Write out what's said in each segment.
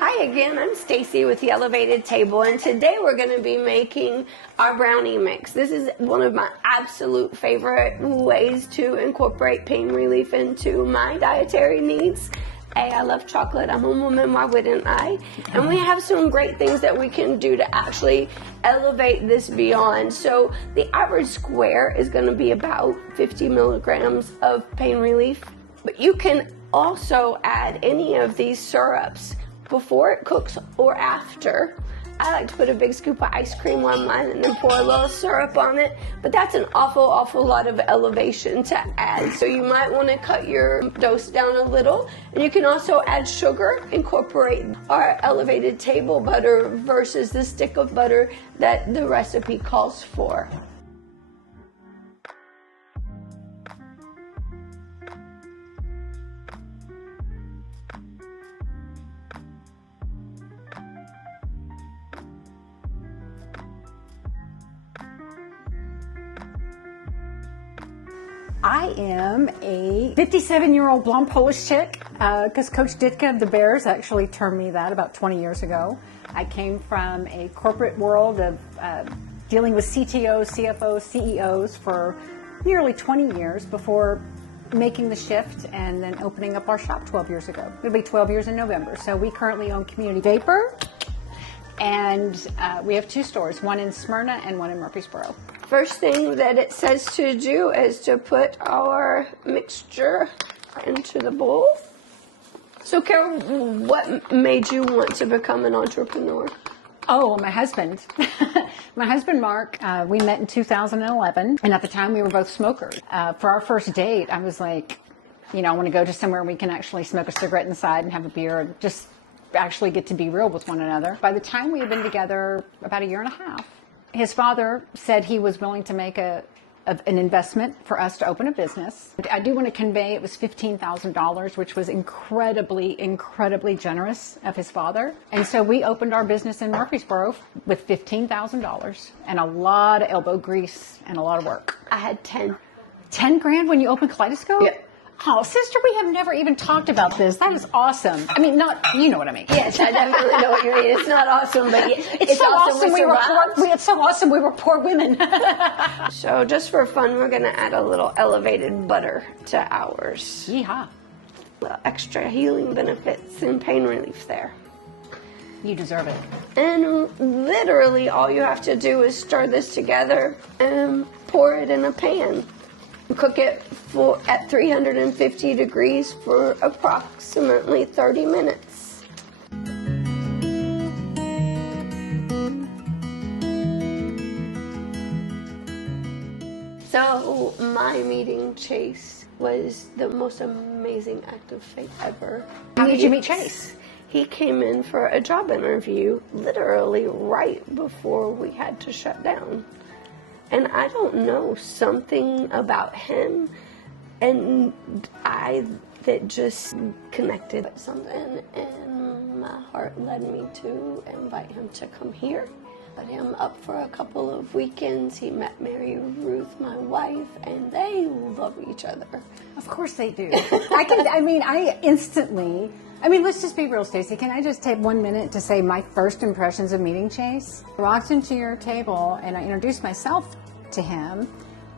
Hi again, I'm Stacy with the Elevated Table, and today we're going to be making our brownie mix. This is one of my absolute favorite ways to incorporate pain relief into my dietary needs. I love chocolate. I'm a woman, why wouldn't I? And we have some great things that we can do to actually elevate this beyond. So the average square is going to be about 50 milligrams of pain relief, but you can also add any of these syrups before it cooks or after. I like to put a big scoop of ice cream on mine and then pour a little syrup on it, but that's an awful lot of elevation to add. So you might want to cut your dose down a little, and you can also add sugar, incorporate our elevated table butter versus the stick of butter that the recipe calls for. I am a 57-year-old blonde Polish chick, because Coach Ditka of the Bears actually termed me that about 20 years ago. I came from a corporate world of dealing with CTOs, CFOs, CEOs for nearly 20 years before making the shift and then opening up our shop 12 years ago. It'll be 12 years in November. So we currently own Community Vape, and we have two stores, one in Smyrna and one in Murfreesboro. First thing that it says to do is to put our mixture into the bowl. So Carol, what made you want to become an entrepreneur? Oh, my husband. My husband, Mark, we met in 2011, and at the time we were both smokers. For our first date, I was like, I want to go to somewhere we can actually smoke a cigarette inside and have a beer and just actually get to be real with one another. By the time we had been together about a year and a half, his father said he was willing to make an investment for us to open a business. I do want to convey it was $15,000, which was incredibly generous of his father. And so we opened our business in Murfreesboro with $15,000 and a lot of elbow grease and a lot of work. I had 10. 10 grand when you opened Kaleidoscope? Yeah. Oh, sister, we have never even talked about this. That is awesome. I mean, you know what I mean. Yes, I definitely know what you mean. It's not awesome, but it's so awesome we were poor. It's so awesome we were poor women. So just for fun, we're going to add a little elevated butter to ours. Yeehaw. Little extra healing benefits and pain relief there. You deserve it. And literally all you have to do is stir this together and pour it in a pan. Cook it at 350 degrees for approximately 30 minutes. So my meeting Chase was the most amazing act of fate ever. How did you meet Chase? He came in for a job interview literally right before we had to shut down. And I don't know, something about him and that just connected something, and my heart led me to invite him to come here. Put him up for a couple of weekends. He met Mary Ruth, my wife, and they love each other. Of course they do. Let's just be real, Stacey. Can I just take 1 minute to say my first impressions of meeting Chase? I walked into your table and I introduced myself to him,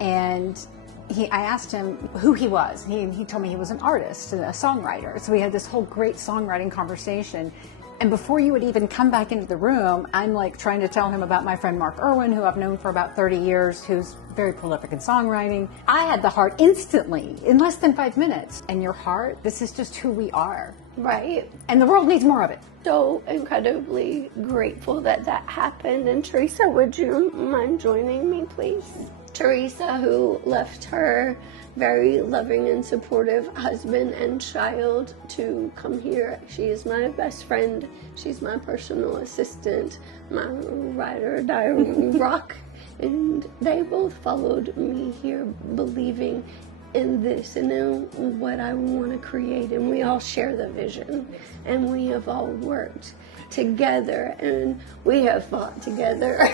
and I asked him who he was. He told me he was an artist, a songwriter. So we had this whole great songwriting conversation. And before you would even come back into the room, I'm like trying to tell him about my friend Mark Irwin, who I've known for about 30 years, who's very prolific in songwriting. I had the heart instantly, in less than 5 minutes. And your heart, this is just who we are. Right. And the world needs more of it. So incredibly grateful that happened. And Teresa, would you mind joining me, please? Teresa, who left her very loving and supportive husband and child to come here. She is my best friend. She's my personal assistant, my ride or die rock. And they both followed me here, believing in this and in what I want to create, and we all share the vision, and we have all worked together, and we have fought together.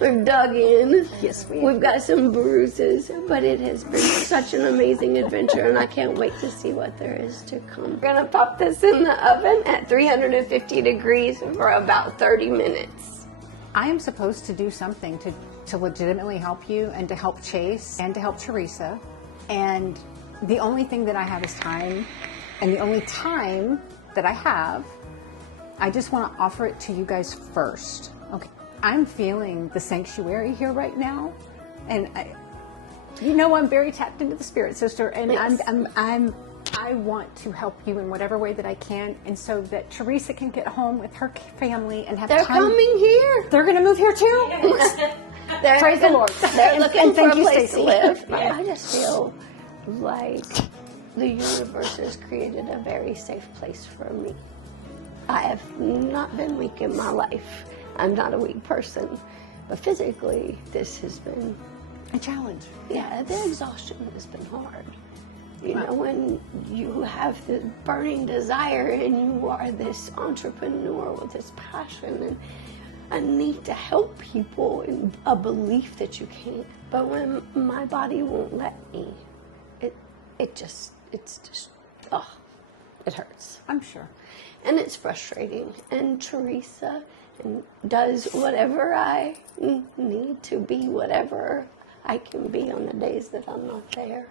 We've dug in. Yes, we've got some bruises, but it has been such an amazing adventure, and I can't wait to see what there is to come. We're gonna pop this in the oven at 350 degrees for about 30 minutes. I am supposed to do something to legitimately help you and to help Chase and to help Teresa. And the only thing that I have is time. And the only time that I have, I just want to offer it to you guys first. Okay. I'm feeling the sanctuary here right now. And I'm very tapped into the spirit, sister. And yes. I want to help you in whatever way that I can, and so that Teresa can get home with her family and have They're time. coming here. They're going to move here too? Praise the Lord. They're looking for a place Stacey. to live. Yeah. I just feel like the universe has created a very safe place for me. I have not been weak in my life. I'm not a weak person. But physically, this has been a challenge. Yeah, the exhaustion has been hard. You know, when you have the burning desire and you are this entrepreneur with this passion and a need to help people and a belief that you can't. But when my body won't let me, it just it hurts. I'm sure. And it's frustrating. And Teresa does whatever I need to be, whatever I can be on the days that I'm not there.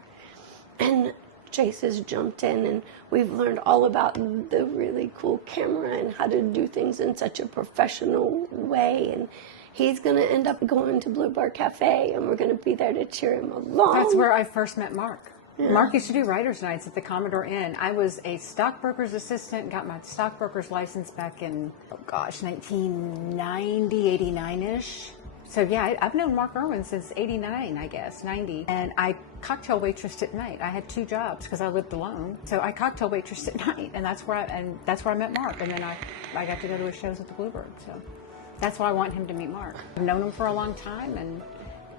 And Chase has jumped in, and we've learned all about the really cool camera and how to do things in such a professional way. And he's going to end up going to Bluebird Cafe, and we're going to be there to cheer him along. That's where I first met Mark. Yeah. Mark used to do writers' nights at the Commodore Inn. I was a stockbroker's assistant, got my stockbroker's license back in, 1990, 89-ish. So yeah, I've known Mark Irwin since 89, I guess, 90. And I cocktail waitressed at night. I had 2 jobs because I lived alone. So I cocktail waitressed at night, and that's where I met Mark. And then I got to go to his shows at the Bluebird. So that's why I want him to meet Mark. I've known him for a long time, and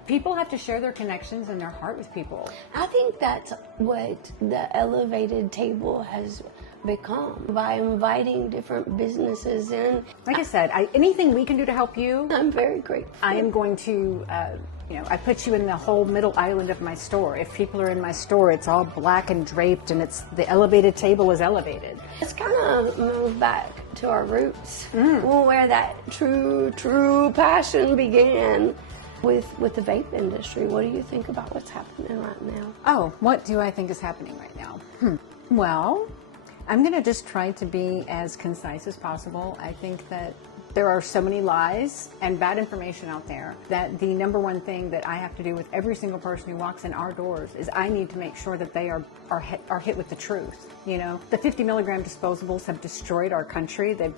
people have to share their connections and their heart with people. I think that's what the Elevated Table has become, by inviting different businesses in. Like I said, anything we can do to help you, I'm very grateful. I am going to, I put you in the whole middle island of my store. If people are in my store, it's all black and draped, and it's the Elevated Table is elevated. Let's kind of move back to our roots, where that true passion began. With the vape industry, what do you think about what's happening right now? Oh, what do I think is happening right now? Well, I'm going to just try to be as concise as possible. I think that there are so many lies and bad information out there that the number one thing that I have to do with every single person who walks in our doors is I need to make sure that they are hit with the truth. You know, the 50 milligram disposables have destroyed our country. They've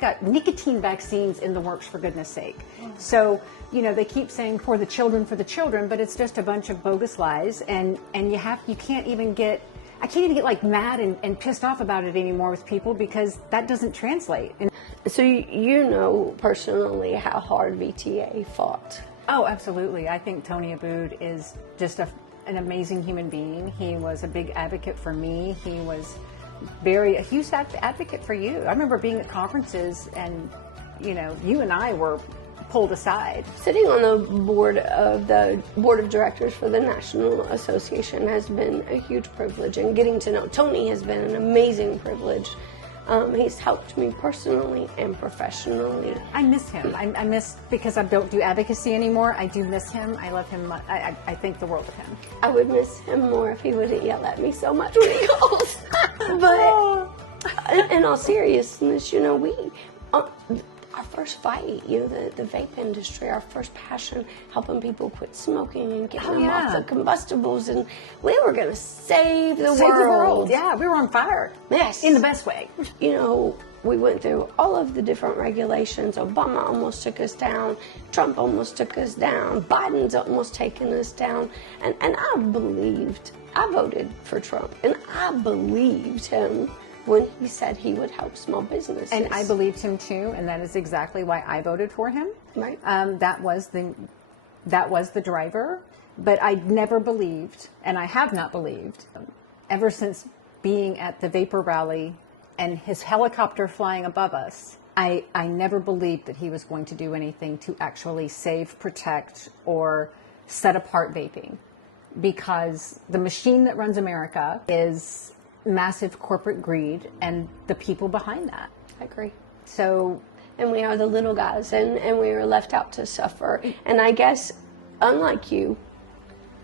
got nicotine vaccines in the works, for goodness sake. So, they keep saying for the children, but it's just a bunch of bogus lies. And I can't even get like mad and pissed off about it anymore with people, because that doesn't translate. And so you know personally how hard VTA fought. Oh, absolutely. I think Tony Abood is just an amazing human being. He was a big advocate for me. He was a huge advocate for you. I remember being at conferences, and you and I were pulled aside. Sitting on the board of directors for the National Association has been a huge privilege, and getting to know Tony has been an amazing privilege. He's helped me personally and professionally. I miss him. I miss, because I don't do advocacy anymore, I do miss him. I love him. I think the world of him. I would miss him more if he wouldn't yell at me so much when he calls. But in all seriousness, our first fight, the vape industry, our first passion, helping people quit smoking and getting them off the combustibles, and we were going to save the world. Yeah, we were on fire. Yes. In the best way. We went through all of the different regulations. Obama almost took us down. Trump almost took us down. Biden's almost taken us down. And I voted for Trump, and I believed him when he said he would help small businesses. And I believed him too, and that is exactly why I voted for him. Right. That was the that was the driver, but I never believed, and I have not believed, ever since being at the Vapor Rally and his helicopter flying above us, I never believed that he was going to do anything to actually save, protect, or set apart vaping. Because the machine that runs America is massive corporate greed and the people behind that. I agree. So, and we are the little guys, and we are left out to suffer. And I guess, unlike you,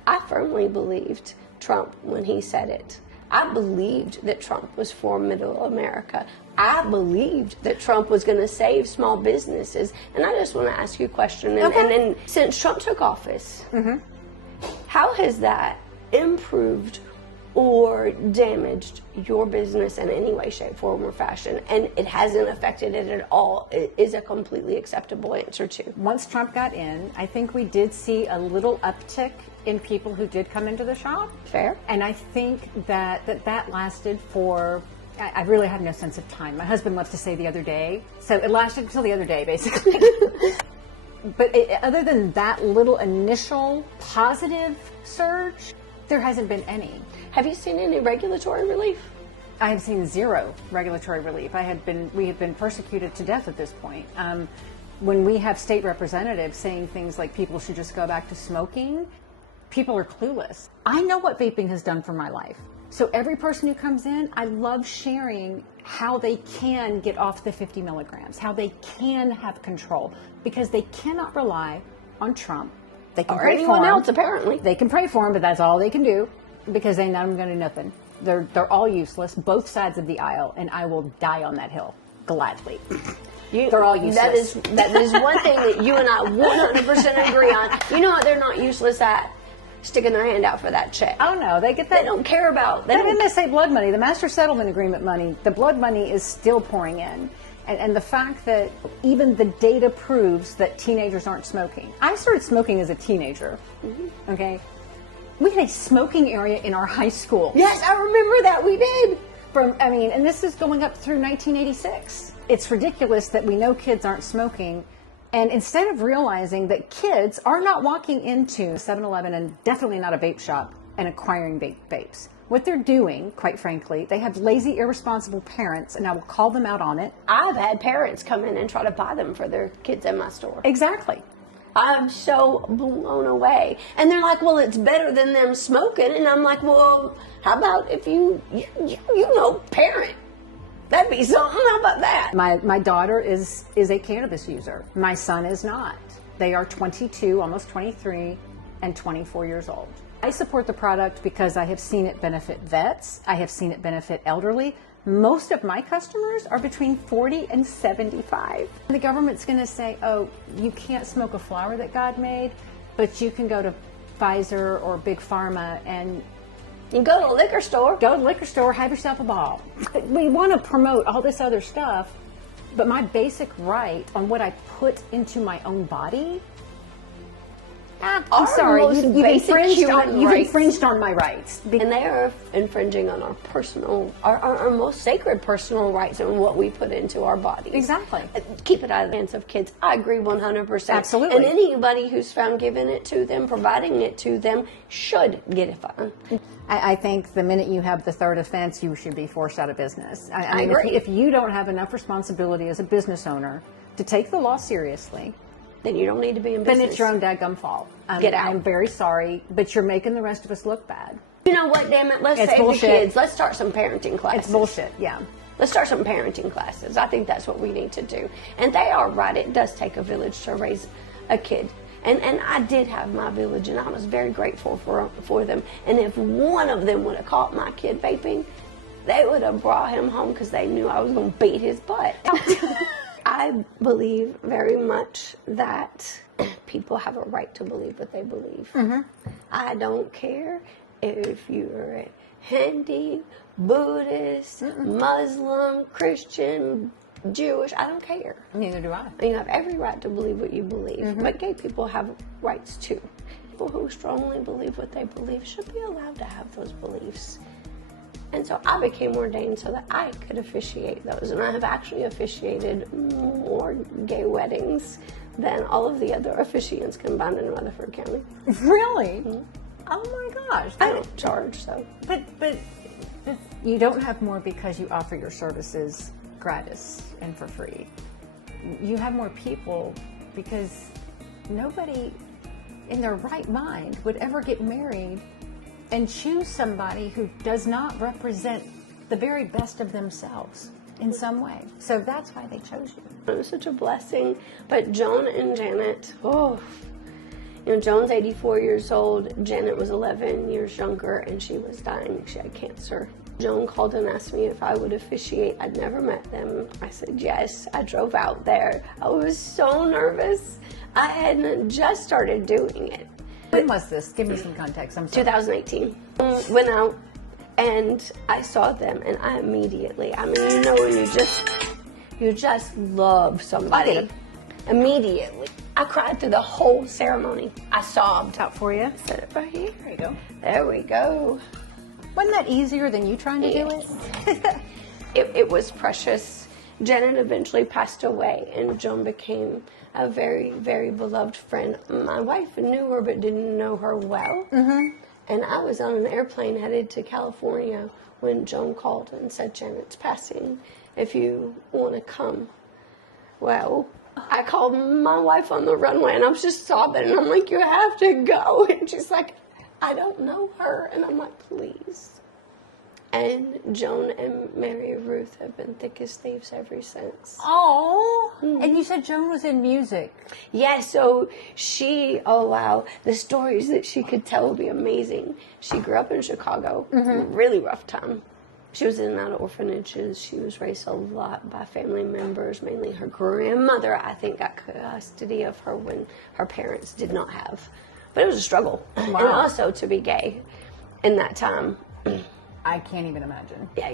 I firmly believed Trump when he said it. I believed that Trump was for middle America. I believed that Trump was going to save small businesses. And I just want to ask you a question. And then, since Trump took office, how has that improved or damaged your business in any way, shape, form, or fashion? And it hasn't affected it at all. It is a completely acceptable answer too. Once Trump got in, I think we did see a little uptick in people who did come into the shop. Fair. And I think that lasted for, I really have no sense of time. My husband loves to say the other day. So it lasted until the other day, basically. But other than that little initial positive surge, there hasn't been any. Have you seen any regulatory relief? I have seen zero regulatory relief. We have been persecuted to death at this point. When we have state representatives saying things like people should just go back to smoking, people are clueless. I know what vaping has done for my life. So every person who comes in, I love sharing how they can get off the 50 milligrams, how they can have control, because they cannot rely on Trump. They can or pray anyone for him. else, apparently. They can pray for him, but that's all they can do, because they're not going to do nothing. They're all useless, both sides of the aisle, and I will die on that hill gladly. They're all useless. That is one thing that you and I 100% agree on. You know what they're not useless at? Sticking their hand out for that check. Oh no, they get that. They don't care about. They don't say blood money. The master settlement agreement money. The blood money is still pouring in, and the fact that even the data proves that teenagers aren't smoking. I started smoking as a teenager. Okay, we had a smoking area in our high school. Yes, I remember that we did. And this is going up through 1986. It's ridiculous that we know kids aren't smoking. And instead of realizing that kids are not walking into 7-Eleven and definitely not a vape shop and acquiring vapes. What they're doing, quite frankly, they have lazy, irresponsible parents, and I will call them out on it. I've had parents come in and try to buy them for their kids in my store. Exactly. I'm so blown away. And they're like, well, it's better than them smoking. And I'm like, well, how about if you parent? That'd be something. How about that? My daughter is a cannabis user. My son is not. They are 22, almost 23, and 24 years old. I support the product because I have seen it benefit vets. I have seen it benefit elderly. Most of my customers are between 40 and 75. The government's going to say, oh, you can't smoke a flower that God made, but you can go to Pfizer or Big Pharma and you go to a liquor store. Go to the liquor store, have yourself a ball. We want to promote all this other stuff, but my basic right on what I put into my own body, I'm sorry, you've infringed on my rights. And they are infringing on our personal, our most sacred personal rights and what we put into our bodies. Exactly. Keep it out of the hands of kids. I agree 100%. Absolutely. And anybody who's found giving it to them, providing it to them, should get a fine. I think the minute you have the third offense, you should be forced out of business. I mean, agree. If you don't have enough responsibility as a business owner to take the law seriously, then you don't need to be in business. Then it's your own dadgum fault. Get out. I'm very sorry, but you're making the rest of us look bad. You know what, damn it, let's save the kids. Let's start some parenting classes. It's bullshit, yeah. Let's start some parenting classes. I think that's what we need to do. And they are right. It does take a village to raise a kid. And I did have my village, and I was very grateful for them. And if one of them would have caught my kid vaping, they would have brought him home because they knew I was going to beat his butt. I believe very much that people have a right to believe what they believe. Mm-hmm. I don't care if you're a Hindu, Buddhist, Muslim, Christian, Jewish. I don't care. Neither do I. You have every right to believe what you believe, but gay people have rights too. People who strongly believe what they believe should be allowed to have those beliefs. And so I became ordained so that I could officiate those. And I have actually officiated more gay weddings than all of the other officiants combined in Rutherford County. Really? Mm-hmm. Oh my gosh. I don't charge, so. But you don't have more because you offer your services gratis and for free. You have more people because nobody in their right mind would ever get married and choose somebody who does not represent the very best of themselves in some way. So that's why they chose you. It was such a blessing. But Joan and Janet, Joan's 84 years old. Janet was 11 years younger, and she was dying. She had cancer. Joan called and asked me if I would officiate. I'd never met them. I said yes. I drove out there. I was so nervous. I hadn't just started doing it. When was this? Give me some context. I'm sorry. 2018. Went out and I saw them, and I immediately, when you just love somebody. Immediately. I cried through the whole ceremony. I sobbed. Out for you. Set it right here. There you go. There we go. Wasn't that easier than you trying to do it? It was precious. Janet eventually passed away, and Joan became a very, very beloved friend. My wife knew her but didn't know her well. Mm-hmm. And I was on an airplane headed to California when Joan called and said, Janet's passing, if you want to come. Well, I called my wife on the runway, and I was just sobbing, and I'm like, you have to go. And she's like, I don't know her. And I'm like, please. And Joan and Mary Ruth have been thick as thieves ever since. Oh, and you said Joan was in music. Yeah, so the stories that she could tell would be amazing. She grew up in Chicago, really rough time. She was in and out of orphanages. She was raised a lot by family members, mainly her grandmother, I think, got custody of her when her parents did not have. But it was a struggle. Wow. And also to be gay in that time. I can't even imagine. Yeah.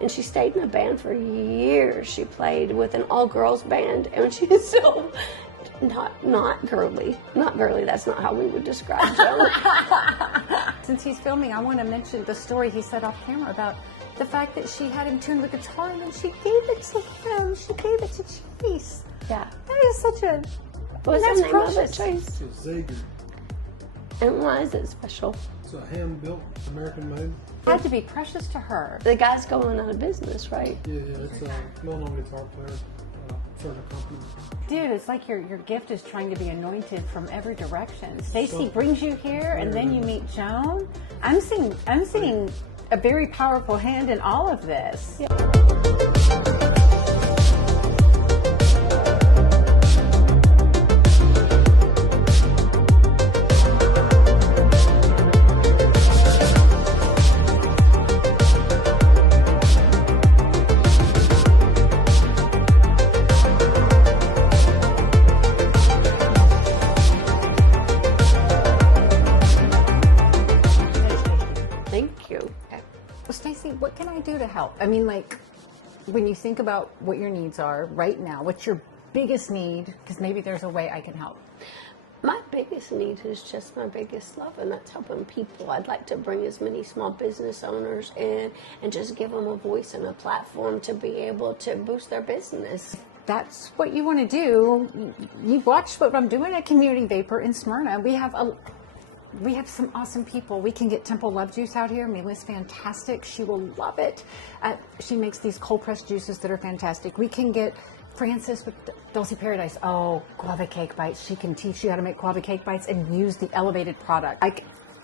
And she stayed in a band for years. She played with an all-girls band, and she is so not girly. Not girly, that's not how we would describe Joan. Since he's filming, I want to mention the story he said off camera about the fact that she had him tune the guitar, and then she gave it to him. She gave it to Chase. Yeah. That is such a... What's the name of it, Chase? It's Zager. And why is it special? It's a hand-built American made. It had to be precious to her. The guy's going out of business, right? Yeah, it's a well-known guitar player for the company. Dude, it's like your gift is trying to be anointed from every direction. Stacy brings you here, and then you meet Joan. I'm seeing a very powerful hand in all of this. Yeah. What can I do to help? I mean, like, when you think about what your needs are right now, what's your biggest need? Because maybe there's a way I can help. My biggest need is just my biggest love, and that's helping people. I'd like to bring as many small business owners in and just give them a voice and a platform to be able to boost their business. That's what you want to do. You've watched what I'm doing at Community Vapor in Smyrna. We have some awesome people. We can get Temple Love Juice out here. Mila's fantastic. She will love it. She makes these cold pressed juices that are fantastic. We can get Frances with Dulce Paradise. Oh, guava cake bites. She can teach you how to make guava cake bites and use the Elevated product.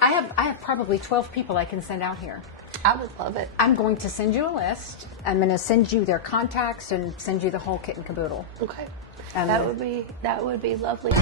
I have probably 12 people I can send out here. I would love it. I'm going to send you a list. I'm going to send you their contacts and send you the whole kit and caboodle. Okay. That would be lovely.